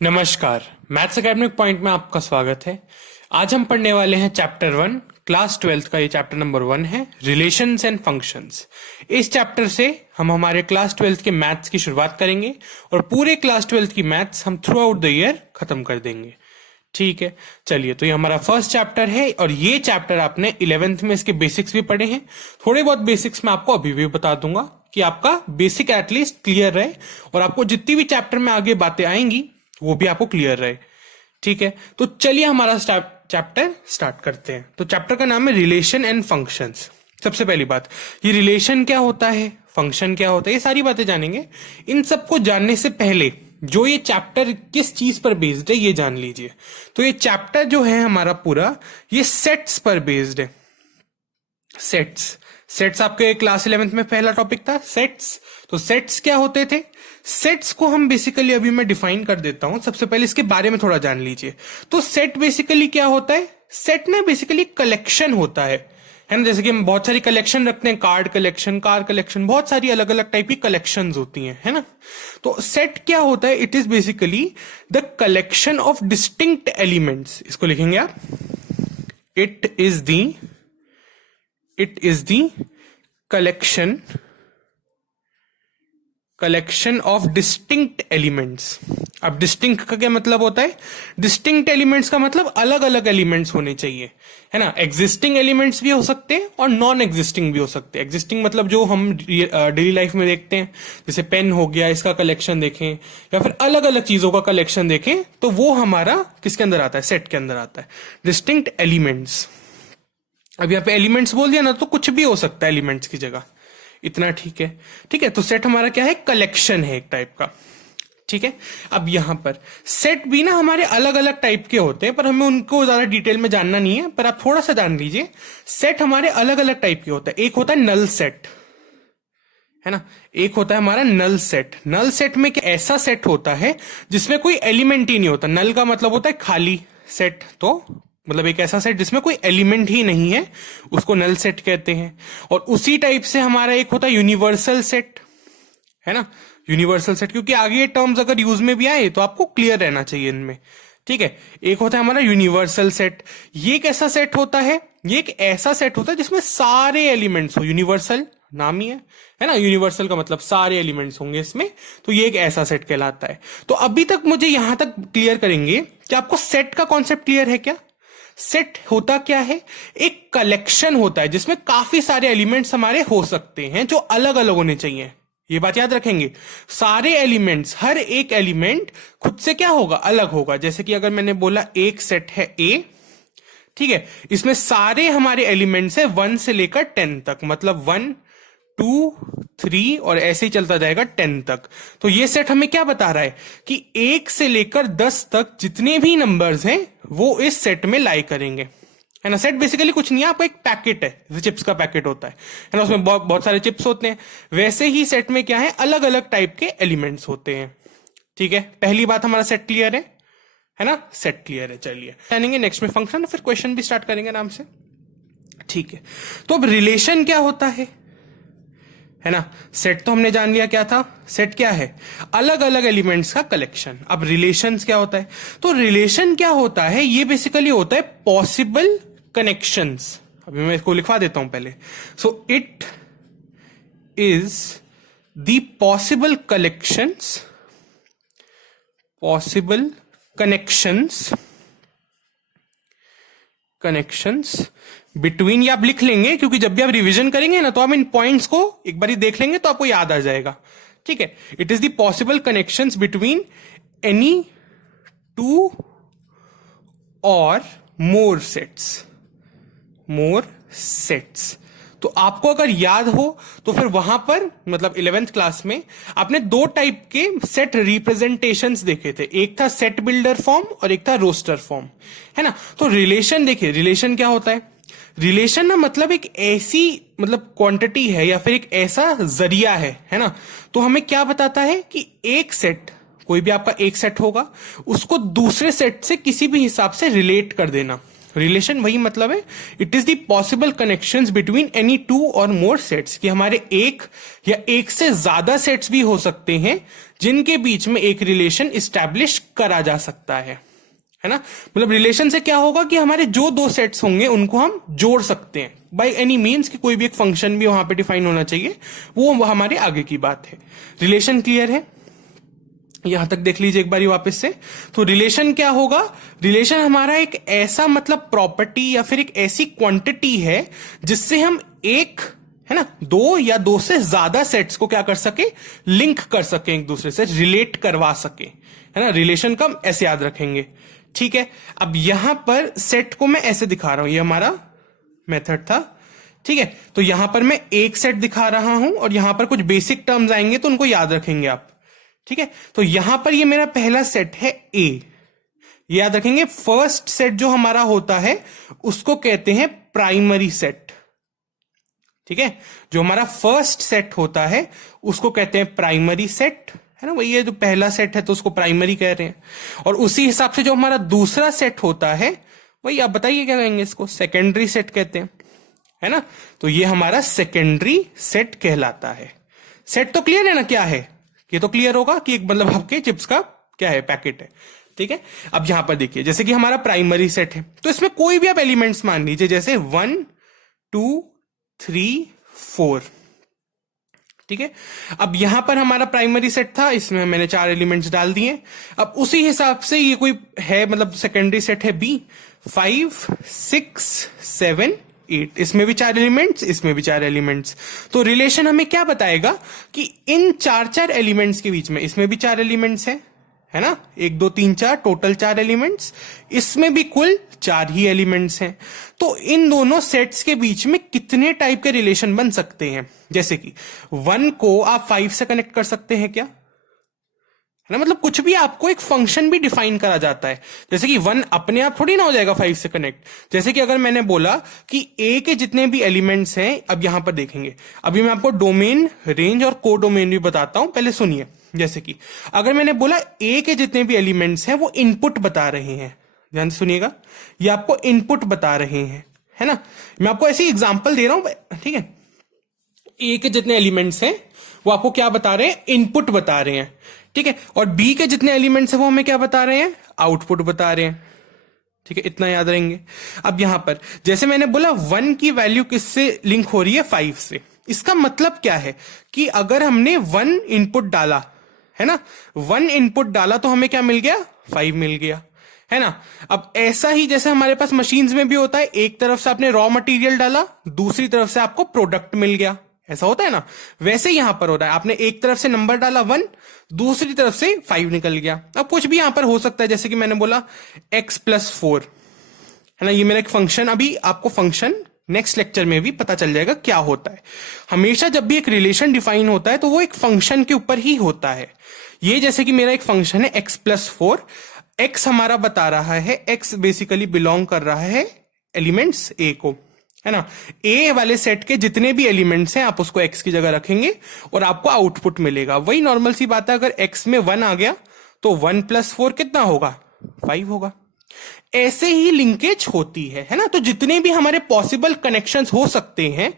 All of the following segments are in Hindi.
नमस्कार, मैथ्स एकेडमिक पॉइंट में आपका स्वागत है। आज हम पढ़ने वाले हैं चैप्टर 1 क्लास 12 का। ये चैप्टर नंबर 1 है, रिलेशंस एंड फंक्शंस। इस चैप्टर से हम हमारे क्लास 12 के मैथ्स की शुरुआत करेंगे और पूरे क्लास 12 की मैथ्स हम थ्रू आउट द ईयर खत्म कर देंगे। ठीक है, चलिए। तो ये हमारा फर्स्ट चैप्टर है और ये चैप्टर आपने 11th में इसके बेसिक्स भी पढ़े हैं। थोड़े बहुत बेसिक्स मैं आपको अभी भी बता दूंगा कि आपका बेसिक एटलीस्ट क्लियर रहे और आपको जितनी भी चैप्टर में आगे बातें आएंगी वो भी आपको क्लियर रहे। ठीक है, तो चलिए हमारा चैप्टर स्टार्ट करते हैं। तो चैप्टर का नाम है रिलेशन एंड फंक्शंस। सबसे पहली बात, ये रिलेशन क्या होता है, फंक्शन क्या होता है, ये सारी बातें जानेंगे। इन सबको जानने से पहले जो ये चैप्टर किस चीज पर बेस्ड है ये जान लीजिए। तो ये चैप्टर जो है हमारा पूरा, ये सेट्स पर बेस्ड है। सेट्स आपके क्लास 11th में पहला टॉपिक था, सेट्स। तो सेट्स क्या होते थे? सेट्स को हम बेसिकली अभी मैं डिफाइन कर देता हूं। सबसे पहले इसके बारे में थोड़ा जान लीजिए। तो सेट बेसिकली क्या होता है? सेट ना बेसिकली कलेक्शन होता है ना। जैसे कि हम बहुत सारी कलेक्शन रखते हैं, कार्ड कलेक्शन, कार कलेक्शन, बहुत सारी अलग अलग टाइप की कलेक्शंस होती हैं, है ना। तो सेट क्या होता है? It is basically the collection of distinct elements. इसको लिखेंगे आप, it is the collection of distinct elements. अब डिस्टिंक्ट का क्या मतलब होता है? डिस्टिंक्ट एलिमेंट्स का मतलब अलग अलग एलिमेंट्स होने चाहिए, है ना। एग्जिस्टिंग एलिमेंट्स भी हो सकते हैं और नॉन एग्जिस्टिंग भी हो सकते हैं। एग्जिस्टिंग मतलब जो हम डेली लाइफ में देखते हैं, जैसे पेन हो गया, इसका कलेक्शन देखें, या फिर अलग अलग चीजों का कलेक्शन देखें, तो वो हमारा किसके अंदर आता है? सेट के अंदर आता है, डिस्टिंक्ट एलिमेंट्स। अब यहाँ पे एलिमेंट्स बोल दिया ना, तो कुछ भी हो सकता है एलिमेंट्स की जगह, इतना ठीक है। ठीक है, तो सेट हमारा क्या है? कलेक्शन है एक टाइप का। ठीक है, अब यहां पर सेट भी ना हमारे अलग अलग टाइप के होते हैं, पर हमें उनको ज्यादा डिटेल में जानना नहीं है, पर आप थोड़ा सा जान लीजिए। सेट हमारे अलग अलग टाइप के होते हैं। एक होता है नल सेट, है ना। एक होता है हमारा नल सेट। नल सेट में क्या ऐसा सेट होता है जिसमें कोई एलिमेंट ही नहीं होता। नल का मतलब होता है खाली। सेट तो मतलब एक ऐसा सेट जिसमें कोई एलिमेंट ही नहीं है, उसको नल सेट कहते हैं। और उसी टाइप से हमारा एक होता है यूनिवर्सल सेट, है ना। यूनिवर्सल सेट, क्योंकि आगे ये टर्म्स अगर यूज में भी आए तो आपको क्लियर रहना चाहिए इनमें। ठीक है, एक होता है हमारा यूनिवर्सल सेट। ये एक ऐसा सेट होता है, ये एक ऐसा सेट होता है जिसमें सारे एलिमेंट्स हो। यूनिवर्सल नाम ही है ना। यूनिवर्सल का मतलब सारे एलिमेंट्स होंगे इसमें, तो ये एक ऐसा सेट कहलाता है। तो अभी तक मुझे यहां तक क्लियर करेंगे कि आपको सेट का कॉन्सेप्ट क्लियर है क्या? सेट होता क्या है? एक कलेक्शन होता है जिसमें काफी सारे एलिमेंट्स हमारे हो सकते हैं जो अलग अलग होने चाहिए। ये बात याद रखेंगे, सारे एलिमेंट्स, हर एक एलिमेंट खुद से क्या होगा? अलग होगा। जैसे कि अगर मैंने बोला एक सेट है ए, ठीक है, इसमें सारे हमारे एलिमेंट्स है 1 से लेकर 10 तक, मतलब 1 2 3 और ऐसे ही चलता जाएगा 10 तक। तो ये सेट हमें क्या बता रहा है कि 1 से लेकर 10 तक जितने भी नंबर्स हैं वो इस सेट में लाई करेंगे, है ना। सेट बेसिकली कुछ नहीं है, आपका एक पैकेट है, जैसे चिप्स का पैकेट होता है ना, उसमें बहुत सारे चिप्स होते हैं। वैसे ही सेट में क्या है? अलग अलग टाइप के एलिमेंट्स होते हैं। ठीक है, पहली बात हमारा सेट क्लियर है ना। सेट क्लियर है। चलिए जानेंगे नेक्स्ट में फंक्शन, फिर क्वेश्चन भी स्टार्ट करेंगे आराम से। ठीक है, तो अब रिलेशन क्या होता है ना। सेट तो हमने जान लिया क्या था। सेट क्या है? अलग अलग एलिमेंट्स का कलेक्शन। अब रिलेशंस क्या होता है? तो रिलेशन क्या होता है? ये बेसिकली होता है पॉसिबल कनेक्शंस। अभी मैं इसको लिखवा देता हूं पहले। So it is the possible connections between, ये आप लिख लेंगे क्योंकि जब भी आप रिवीजन करेंगे ना, तो आप इन पॉइंट्स को एक बार देख लेंगे तो आपको याद आ जाएगा। ठीक है, it is the possible connections between any 2 और मोर सेट्स। तो आपको अगर याद हो तो फिर वहां पर, मतलब 11th क्लास में आपने 2 टाइप के सेट रिप्रेजेंटेशंस देखे थे। एक था सेट बिल्डर फॉर्म और एक था रोस्टर फॉर्म, है ना। तो रिलेशन देखिए, रिलेशन क्या होता है? रिलेशन ना मतलब एक ऐसी, मतलब क्वांटिटी है या फिर एक ऐसा जरिया है ना। तो हमें क्या बताता है कि एक सेट, कोई भी आपका एक सेट होगा, उसको दूसरे सेट से किसी भी हिसाब से रिलेट कर देना, रिलेशन वही मतलब है, it is the possible connections between any two और मोर सेट्स, कि हमारे एक या एक से ज्यादा सेट्स भी हो सकते हैं जिनके बीच में एक रिलेशन इस्टेब्लिश करा जा सकता है ना। मतलब रिलेशन से क्या होगा कि हमारे जो दो सेट्स होंगे उनको हम जोड़ सकते हैं बाय एनी मीन्स, कि कोई भी एक फंक्शन भी वहां पे डिफाइन होना चाहिए, वो हमारे आगे की बात है। रिलेशन क्लियर है? यहां तक देख लीजिए एक बारी वापस से। तो रिलेशन क्या होगा? रिलेशन हमारा एक ऐसा मतलब प्रॉपर्टी या फिर एक ऐसी क्वांटिटी है जिससे हम एक, है ना, दो या दो से ज्यादा सेट्स को क्या कर सके, लिंक कर सके, एक दूसरे से रिलेट करवा सके, है ना। रिलेशन का हम ऐसे याद रखेंगे, ठीक है। अब यहां पर सेट को मैं ऐसे दिखा रहा हूं, ये हमारा मेथड था, ठीक है। तो यहां पर मैं एक सेट दिखा रहा हूं और यहां पर कुछ बेसिक टर्म्स आएंगे तो उनको याद रखेंगे आप, ठीक है। तो यहां पर ये मेरा पहला सेट है ए, ये याद रखेंगे। फर्स्ट सेट जो हमारा होता है उसको कहते हैं प्राइमरी सेट, ठीक है। जो हमारा फर्स्ट सेट होता है उसको कहते हैं प्राइमरी सेट, है ना। वही है, जो पहला सेट है तो उसको प्राइमरी कह रहे हैं। और उसी हिसाब से जो हमारा दूसरा सेट होता है, वही आप बताइए क्या कहेंगे, इसको सेकेंडरी सेट कहते हैं, है ना। तो ये हमारा सेकेंडरी सेट कहलाता है। सेट तो क्लियर है ना क्या है? ये तो क्लियर होगा कि एक मतलब आपके चिप्स का क्या है, पैकेट है, ठीक है। अब यहां पर देखिए, जैसे कि हमारा प्राइमरी सेट है तो इसमें कोई भी आप एलिमेंट्स मान लीजिए, जैसे 1 2 3 4, ठीक है। अब यहां पर हमारा प्राइमरी सेट था, इसमें मैंने 4 एलिमेंट्स डाल दिए। अब उसी हिसाब से ये कोई है, मतलब सेकेंडरी सेट है बी, 5 6 7 8, इसमें भी 4 एलिमेंट्स, इसमें भी 4 एलिमेंट्स। तो रिलेशन हमें क्या बताएगा कि इन 4 एलिमेंट्स के बीच में, इसमें भी 4 एलिमेंट्स है ना, 1 2 3 4, टोटल 4 एलिमेंट्स, इसमें भी कुल 4 ही एलिमेंट्स हैं। तो इन दोनों सेट्स के बीच में कितने टाइप के रिलेशन बन सकते हैं? जैसे कि 1 को आप 5 से कनेक्ट कर सकते हैं क्या, है ना। मतलब कुछ भी आपको एक फंक्शन भी डिफाइन करा जाता है, जैसे कि 1 अपने आप थोड़ी ना हो जाएगा 5 से कनेक्ट। जैसे कि अगर मैंने बोला कि ए के जितने भी एलिमेंट्स हैं, अब यहां पर देखेंगे, अभी मैं आपको डोमेन, रेंज और को डोमेन भी बताता हूं, पहले सुनिए। जैसे कि अगर मैंने बोला ए के जितने भी एलिमेंट्स हैं वो इनपुट बता रहे हैं, ध्यान से सुनिएगा, ये आपको इनपुट बता रहे हैं, है ना। मैं आपको ऐसी एग्जांपल दे रहा हूं, ठीक है। ए के जितने एलिमेंट्स हैं वो आपको क्या बता रहे हैं, इनपुट बता रहे हैं, ठीक है। और बी के जितने एलिमेंट्स हैं वो हमें क्या बता रहे हैं, आउटपुट बता रहे हैं, ठीक है। इतना याद रहेंगे। अब यहां पर जैसे मैंने बोला 1 की वैल्यू किससे लिंक हो रही है, 5 से। इसका मतलब क्या है कि अगर हमने 1 इनपुट डाला, है ना, 1 इनपुट डाला तो हमें क्या मिल गया, 5 मिल गया, है ना। अब ऐसा ही जैसे हमारे पास मशीन्स में भी होता है, एक तरफ से आपने रॉ मटेरियल डाला, दूसरी तरफ से आपको प्रोडक्ट मिल गया, ऐसा होता है ना। वैसे यहां पर होता है, आपने एक तरफ से नंबर डाला 1, दूसरी तरफ से 5 निकल गया। अब कुछ भी यहां पर हो सकता है, जैसे कि मैंने बोला x + 4, है ना, ये मेरा एक फंक्शन, अभी आपको फंक्शन नेक्स्ट लेक्चर में भी पता चल जाएगा क्या होता है। हमेशा जब भी एक रिलेशन डिफाइन होता है तो वो एक फंक्शन के ऊपर ही होता है। ये जैसे कि मेरा एक फंक्शन है x + 4, x हमारा बता रहा है, x बेसिकली बिलोंग कर रहा है एलिमेंट्स a को, है ना। ए वाले सेट के जितने भी एलिमेंट्स हैं आप उसको x की जगह रखेंगे और आपको आउटपुट मिलेगा। वही नॉर्मल सी बात है, अगर x में 1 आ गया तो 1 + 4 कितना होगा, 5 होगा। ऐसे ही लिंकेज होती है ना। तो जितने भी हमारे पॉसिबल कनेक्शंस हो सकते हैं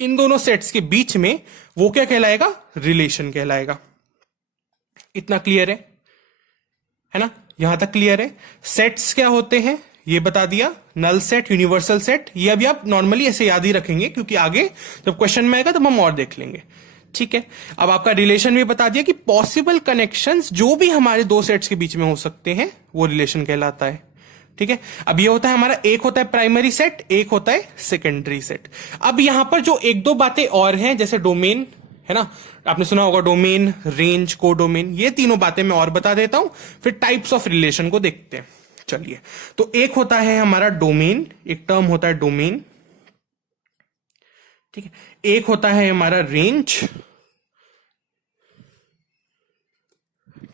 इन दोनों सेट्स के बीच में, वो क्या कहलाएगा, रिलेशन कहलाएगा। इतना क्लियर है ना, यहां तक क्लियर है। सेट्स क्या होते हैं ये बता दिया, नल सेट, यूनिवर्सल सेट, ये अभी आप नॉर्मली ऐसे याद ही रखेंगे क्योंकि आगे जब क्वेश्चन में आएगा तब हम और देख लेंगे, ठीक है। अब आपका रिलेशन भी बता दिया कि पॉसिबल कनेक्शंस जो भी हमारे दो सेट्स के बीच में हो सकते हैं वो रिलेशन कहलाता है, ठीक है। अब ये होता है हमारा, एक होता है प्राइमरी सेट, एक होता है सेकेंडरी सेट। अब यहां पर जो एक दो बातें और हैं, जैसे डोमेन, है ना, आपने सुना होगा डोमेन, रेंज, को डोमेन, ये तीनों बातें मैं और बता देता हूं, फिर टाइप्स ऑफ रिलेशन को देखते हैं। चलिए, तो एक होता है हमारा डोमेन, एक टर्म होता है डोमेन, ठीक है। एक होता है हमारा रेंज,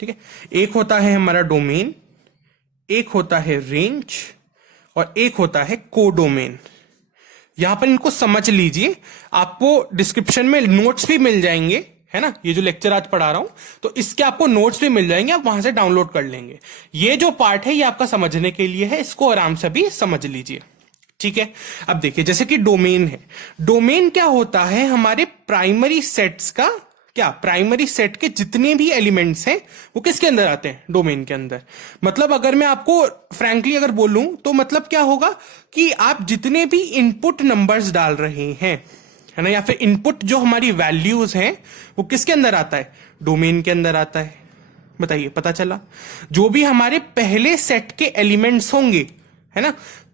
ठीक है। एक होता है हमारा डोमेन, एक होता है रेंज और एक होता है कोडोमेन। यहां पर इनको समझ लीजिए, आपको डिस्क्रिप्शन में नोट्स भी मिल जाएंगे, है ना, ये जो लेक्चर आज पढ़ा रहा हूं, तो इसके आपको नोट्स भी मिल जाएंगे, आप वहां से डाउनलोड कर लेंगे। ये जो पार्ट है ये आपका समझने के लिए है, इसको आराम से भी समझ लीजिए, ठीक है। अब देखिए, जैसे कि डोमेन है, डोमेन क्या होता है, हमारे प्राइमरी सेट्स का क्या, प्राइमरी सेट के जितने भी एलिमेंट्स हैं वो किसके अंदर आते हैं, डोमेन के अंदर। मतलब अगर मैं आपको फ्रैंकली अगर बोलूं तो मतलब क्या होगा कि आप जितने भी इनपुट नंबर्स डाल रहे हैं, है ना, या फिर इनपुट जो हमारी वैल्यूज हैं वो किसके अंदर आता है, डोमेन के अंदर आता है। बताइए, पता चला। जो भी हमारे पहले सेट के एलिमेंट्स होंगे, है ना,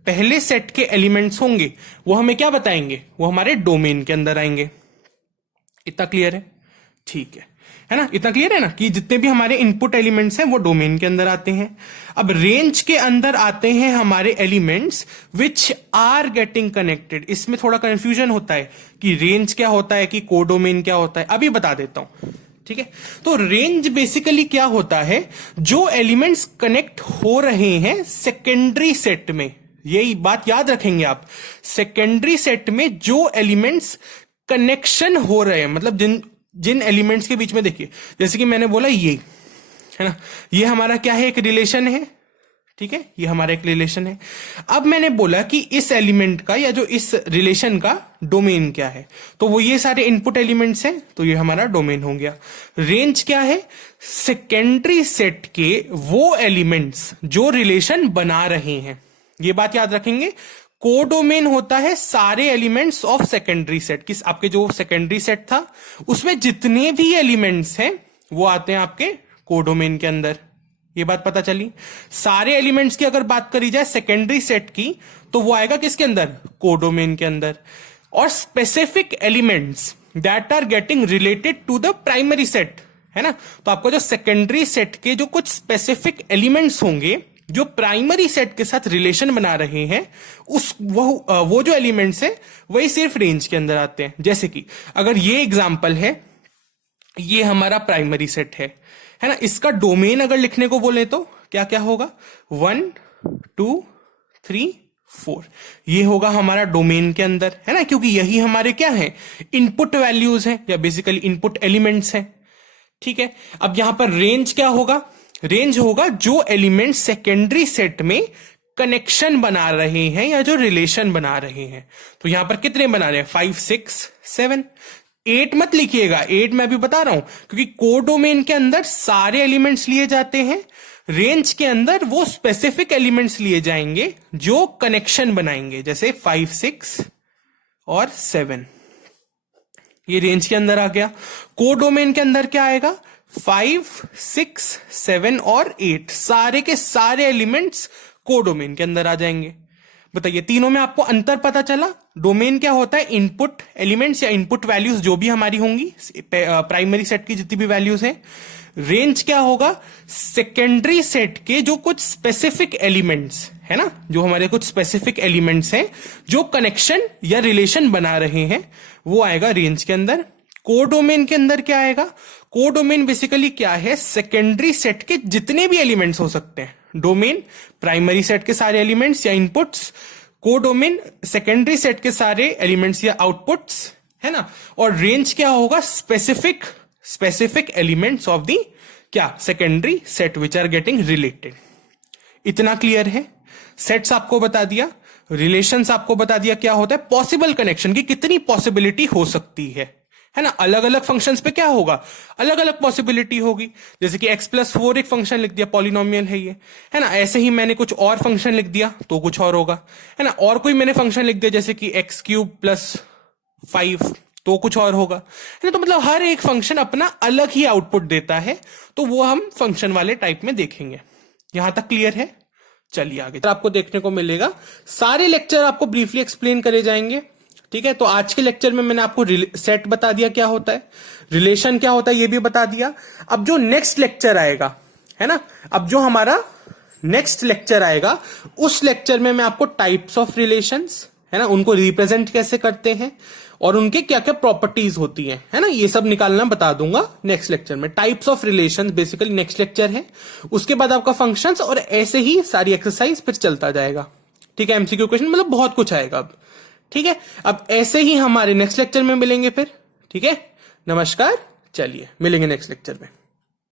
पहले सेट के एलिमेंट्स होंगे, वो हमें क्या बताएंगे, वो हमारे डोमेन के अंदर आएंगे। इतना क्लियर है, ठीक है ना, इतना क्लियर है ना, कि जितने भी हमारे इनपुट एलिमेंट्स हैं वो डोमेन के अंदर आते हैं। अब रेंज के अंदर आते हैं हमारे elements which are getting connected. इसमें थोड़ा कंफ्यूजन होता है कि रेंज क्या होता है, कि कोडोमेन क्या होता है, अभी बता देता हूं, ठीक है। तो रेंज बेसिकली क्या होता है, जो एलिमेंट्स कनेक्ट हो रहे हैं सेकेंडरी सेट में, यही बात याद रखेंगे आप, सेकेंडरी सेट में जो एलिमेंट्स कनेक्शन हो रहे हैं, मतलब जिन एलिमेंट्स के बीच में, देखिए जैसे कि मैंने बोला ये, है ना, ये हमारा क्या है, एक रिलेशन है, ठीक है, ये हमारा एक रिलेशन है। अब मैंने बोला कि इस एलिमेंट का या जो इस रिलेशन का डोमेन क्या है, तो वो ये सारे इनपुट एलिमेंट्स हैं, तो ये हमारा डोमेन हो गया। रेंज क्या है, सेकेंडरी सेट के वो एलिमेंट्स जो रिलेशन बना रहे हैं, ये बात याद रखेंगे। कोडोमेन होता है सारे एलिमेंट्स ऑफ सेकेंडरी सेट, किस आपके जो सेकेंडरी सेट था उसमें जितने भी एलिमेंट्स हैं वो आते हैं आपके कोडोमेन के अंदर। ये बात पता चली। सारे एलिमेंट्स की अगर बात करी जाए सेकेंडरी सेट की, तो वो आएगा किसके अंदर, कोडोमेन के अंदर। और specific elements that are getting related to the primary set, है ना, तो आपका जो सेकेंडरी सेट के जो कुछ स्पेसिफिक एलिमेंट्स होंगे जो प्राइमरी सेट के साथ रिलेशन बना रहे हैं, वो जो एलिमेंट्स है वही सिर्फ रेंज के अंदर आते हैं। जैसे कि अगर ये एग्जांपल है, ये हमारा प्राइमरी सेट है ना, इसका डोमेन अगर लिखने को बोले तो क्या क्या होगा, 1 2 3 4, ये होगा हमारा डोमेन के अंदर, है ना, क्योंकि यही हमारे क्या है, इनपुट वैल्यूज हैं या बेसिकली इनपुट एलिमेंट्स हैं, ठीक है। अब यहां पर रेंज क्या होगा, रेंज होगा जो एलिमेंट सेकेंडरी सेट में कनेक्शन बना रहे हैं या जो रिलेशन बना रहे हैं। तो यहां पर कितने बना रहे हैं, 5 6 7 8 मत लिखिएगा, 8 मैं अभी बता रहा हूं, क्योंकि कोडोमेन के अंदर सारे एलिमेंट्स लिए जाते हैं, रेंज के अंदर वो स्पेसिफिक एलिमेंट्स लिए जाएंगे जो कनेक्शन बनाएंगे, जैसे 5 6 और 7, ये रेंज के अंदर आ गया। कोडोमेन के अंदर क्या आएगा, 5 6 7 और 8, सारे के सारे एलिमेंट्स कोडोमेन के अंदर आ जाएंगे। बताइए, तीनों में आपको अंतर पता चला। डोमेन क्या होता है, इनपुट एलिमेंट्स या इनपुट वैल्यूज जो भी हमारी होंगी प्राइमरी सेट की जितनी भी वैल्यूज हैं। रेंज क्या होगा, सेकेंडरी सेट के जो कुछ स्पेसिफिक एलिमेंट्स है ना, जो हमारे कुछ स्पेसिफिक एलिमेंट्स हैं जो कनेक्शन या रिलेशन बना रहे हैं, वो आएगा रेंज के अंदर। कोडोमेन के अंदर क्या आएगा, कोडोमेन बेसिकली क्या है, सेकेंडरी सेट के जितने भी एलिमेंट्स हो सकते हैं। डोमेन प्राइमरी सेट के सारे एलिमेंट्स या इनपुट्स, कोडोमेन सेकेंडरी सेट के सारे एलिमेंट्स या आउटपुट्स, है ना। और रेंज क्या होगा, स्पेसिफिक एलिमेंट्स ऑफ दी क्या, secondary set which are getting related. इतना क्लियर है। सेट्स आपको बता दिया, रिलेशंस आपको बता दिया क्या होता है, पॉसिबल कनेक्शन की कितनी पॉसिबिलिटी हो सकती है ना। अलग अलग फंक्शंस पे क्या होगा, अलग अलग पॉसिबिलिटी होगी। जैसे कि x+4 एक फंक्शन लिख दिया, पॉलिनोमियल है ना। ऐसे ही मैंने कुछ और फंक्शन लिख दिया तो कुछ और होगा, है ना। और कोई मैंने फंक्शन लिख दिया जैसे कि x³ + 5 तो कुछ और होगा, है ना। तो मतलब हर एक फंक्शन अपना अलग ही आउटपुट देता है, तो वो हम फंक्शन वाले टाइप में देखेंगे। यहां तक क्लियर है। चलिए आगे आपको देखने को मिलेगा, सारे लेक्चर आपको ब्रीफली एक्सप्लेन करे जाएंगे, ठीक है। तो आज के लेक्चर में मैंने आपको सेट बता दिया क्या होता है, रिलेशन क्या होता है ये भी बता दिया। अब जो नेक्स्ट लेक्चर आएगा, है ना, अब जो हमारा नेक्स्ट लेक्चर आएगा, उस लेक्चर में मैं आपको टाइप्स ऑफ रिलेशंस, है ना, उनको रिप्रेजेंट कैसे करते हैं और उनके क्या क्या प्रॉपर्टीज होती हैं, है ना, ये सब निकालना बता दूंगा नेक्स्ट लेक्चर में। Types of relations basically next lecture है, उसके बाद आपका फंक्शंस और ऐसे ही सारी एक्सरसाइज फिर चलता जाएगा, ठीक है। एमसीक्यू क्वेश्चन मतलब बहुत कुछ आएगा अब, ठीक है। अब ऐसे ही हमारे नेक्स्ट लेक्चर में मिलेंगे फिर, ठीक है। नमस्कार। चलिए मिलेंगे नेक्स्ट लेक्चर में।